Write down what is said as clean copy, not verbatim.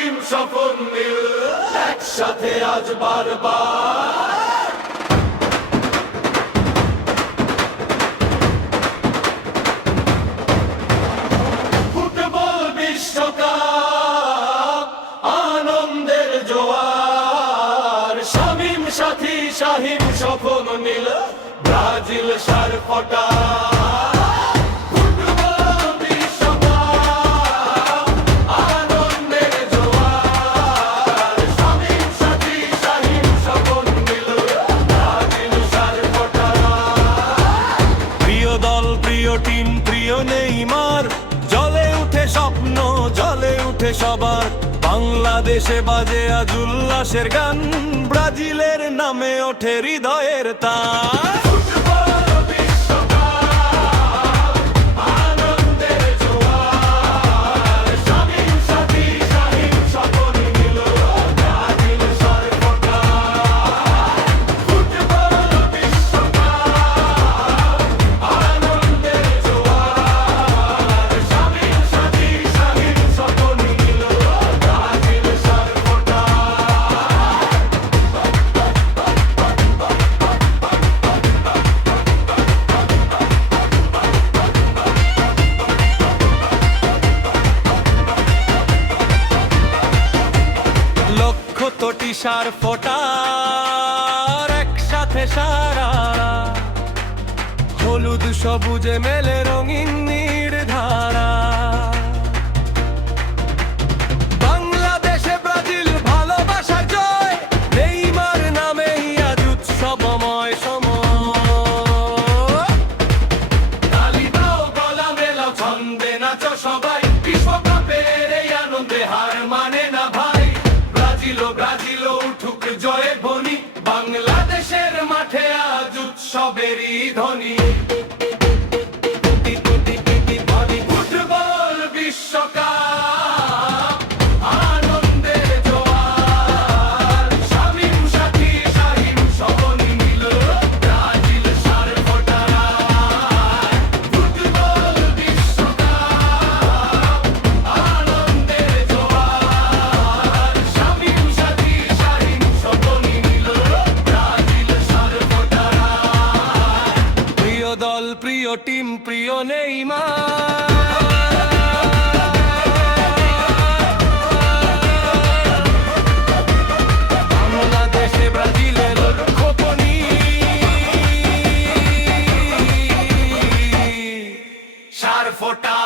শাহিম স্বপন নীল একসাথে আজ বারবার। ফুটবল বিশ্বকাপ আনন্দের জোয়ার, শামীম সাথী শাহিম স্বপন নীল ব্রাজিল সার ফটা। টিম প্রিয় নেইমার, জ্বলে উঠে স্বপ্ন জ্বলে উঠে সবার। বাংলাদেশে বাজে আজ উল্লাসের গান, ব্রাজিলের নামে ওঠে হৃদয়ের তার। কোটি সার ফোটার একসাথে সারা, হলুদ সবুজে মেলে রঙিন ধারা। বাংলাদেশে ব্রাজিল ভালোবাসা জয়, নেইমার নামে আজ উৎসবময় সময়। তালি দাও গলা মেলাও ছন্দে নাচো সবাই, বিশ্বকাপের এই আনন্দে হার মানে না ভাই। ব্রাজিল উঠুক জয় ধ্বনি, বাংলাদেশের মাঠে আজ উৎসবেরই ধ্বনি। ফুটবল বিশ্বকাপ আনন্দের জোয়ার, শামীম সাথী শাহিম স্বপন নীল ব্রাজিল সার ফটা। ফুটবল বিশ্বকাপ আনন্দের জোয়ার, শামীম সাথী শাহিম স্বপন নীল ব্রাজিল সার ফটা। প্রিয় দল প্রিয় টিম প্রিয় নেইমার, বাংলাদেশে ব্রাজিলের খোপনি, সার ফোটা।